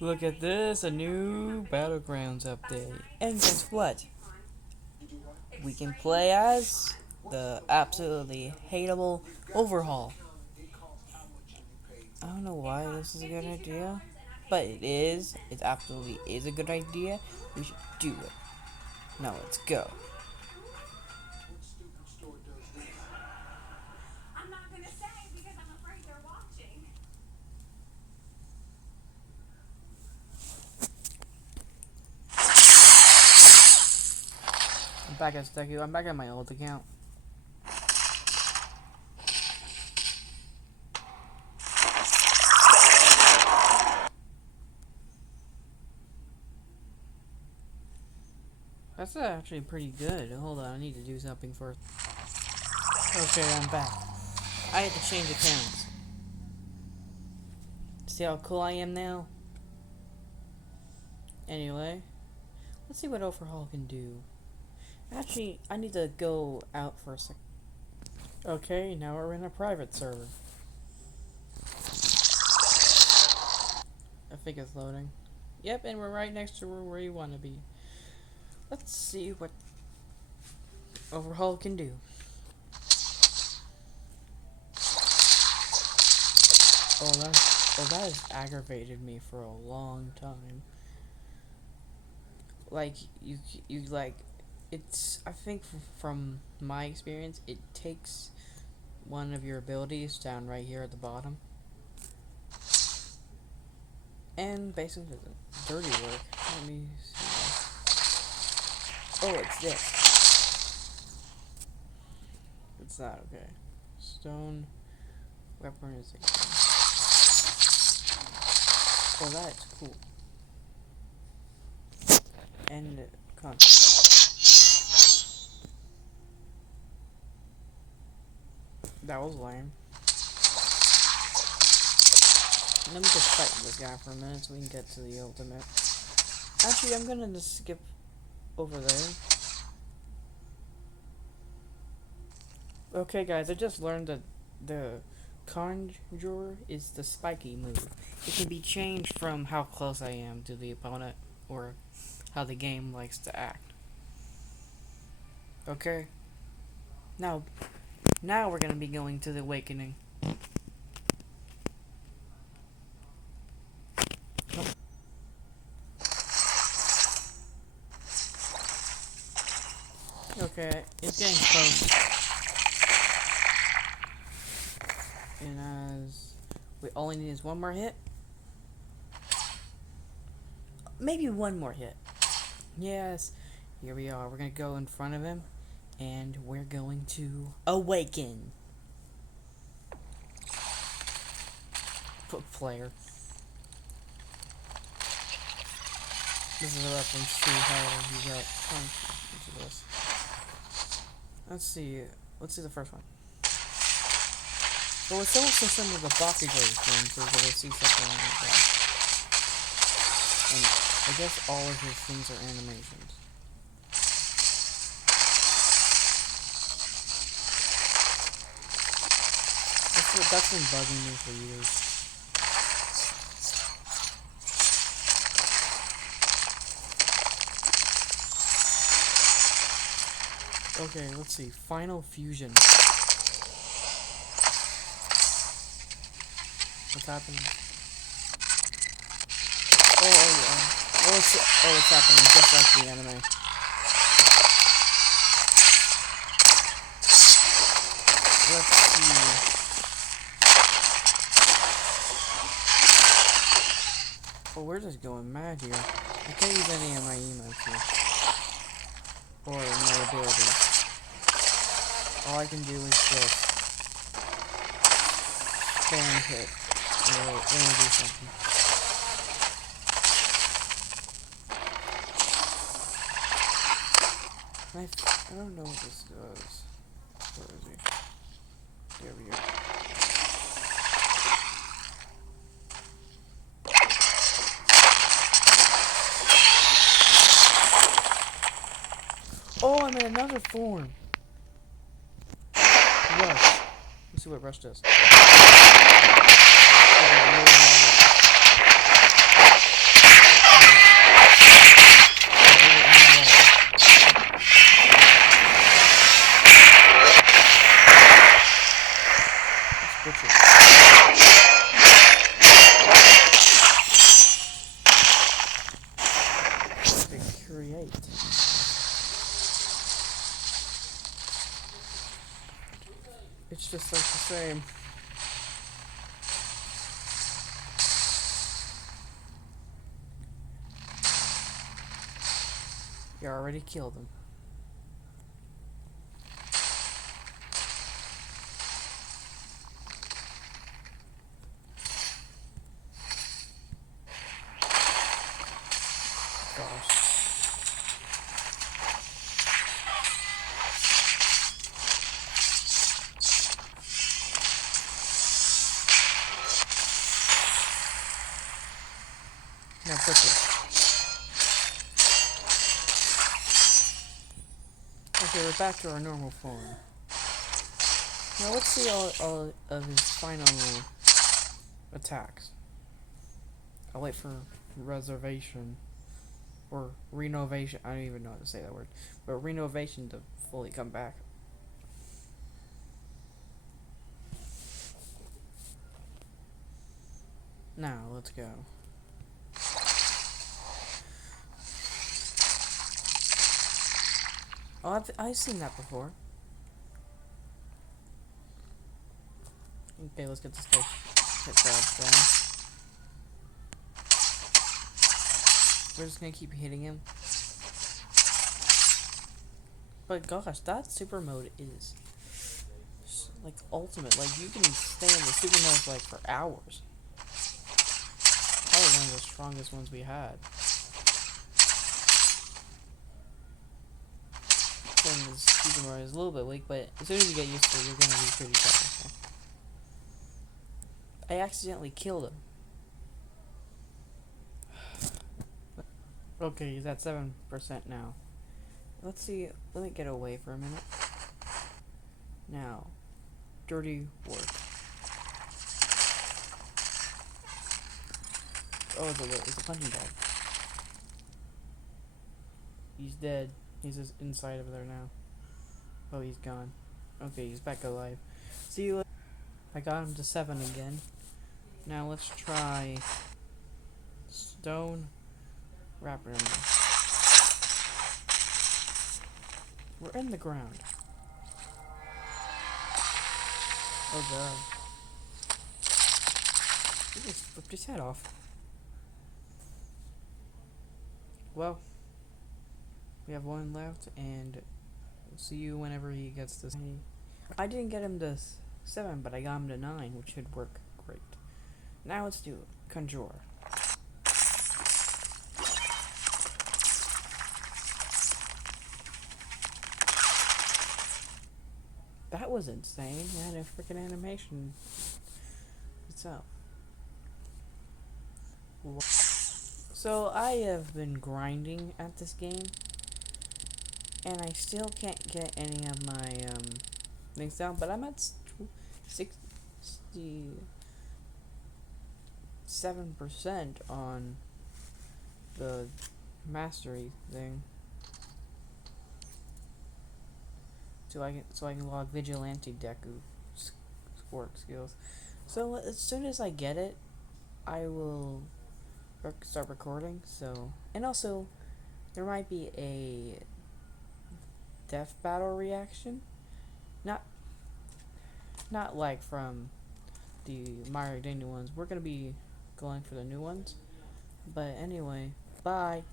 Look at this, a new Battlegrounds update. And guess what? We can play as the absolutely hateable overhaul. I don't know why this is a good idea, but it is. It absolutely is a good idea. We should do it. Now let's go. I'm back at Steku. I'm back at my old account. That's actually pretty good. Hold on, I need to do something first. Okay, I'm back. I had to change accounts. See how cool I am now? Anyway, let's see what overhaul can do. Actually, I need to go out for a second. Okay, now we're in a private server. I think it's loading. Yep, and we're right next to where you want to be. Let's see what overhaul can do. That has aggravated me for a long time. Like you like, it's. I think from my experience, it takes one of your abilities down right here at the bottom, and basically the dirty work. Let me see. Oh, it's this. It's that, okay. Stone weaponization. Oh, that's cool. And that was lame. Let me just fight this guy for a minute so we can get to the ultimate. Actually, I'm gonna just skip over there. Okay, guys, I just learned that the conjurer is the spiky move. It can be changed from how close I am to the opponent or how the game likes to act. Okay? Now we're gonna be going to the awakening. Okay, it's getting close. And as we only need is one more hit. Maybe one more hit. Yes. Here we are. We're gonna go in front of him and we're going to awaken. Player. This is a reference to how you got punched into this. Let's see the first one. Well, it's also similar to Bakugo's game, so that I see something like that. And I guess all of his things are animations. That's been bugging me for years. Okay, let's see. Final Fusion. What's happening? It's happening just like the anime. Let's see. Oh, we're just going mad here. I can't use any of my emotes here. Or my abilities. All I can do is just spam hit. Or do something. I don't know what this does. Where is he? There we go. Oh, I'm in another form. Rush. Let's see what Rush does. It's just like the same. You already killed him. Gosh. Now put this. Okay, we're back to our normal form. Now let's see all of his final attacks. I'll wait for reservation. Or renovation. I don't even know how to say that word. But renovation to fully come back. Now, let's go. Oh, I've seen that before. Okay, let's get this guy hit fast down. We're just gonna keep hitting him. But gosh, that super mode is like ultimate. Like you can stay in the super mode like for hours. Probably one of the strongest ones we had. And this super mode is a little bit weak, but as soon as you get used to it, you're gonna be pretty powerful. I accidentally killed him. Okay, he's at 7% now. Let's see. Let me get away for a minute. Now, dirty work. Oh, it's a punching bag. He's dead. He's just inside of there now. Oh, he's gone. Okay, he's back alive. See you later. I got him to 7 again. Now let's try stone wrapper in there. We're in the ground. Oh god. He just flipped his head off. Well, we have one left, and we'll see you whenever he gets this. I didn't get him to 7, but I got him to 9, which should work great. Now let's do Conjure. That was insane. It had a freaking animation itself. So I have been grinding at this game, and I still can't get any of my things down. But I'm at 67% on the mastery thing. So I can log vigilante deku work skills. So as soon as I get it, I will start recording. So, and also there might be a death battle reaction, not like from the Mario Daniel ones. We're gonna be going for the new ones. But anyway, bye.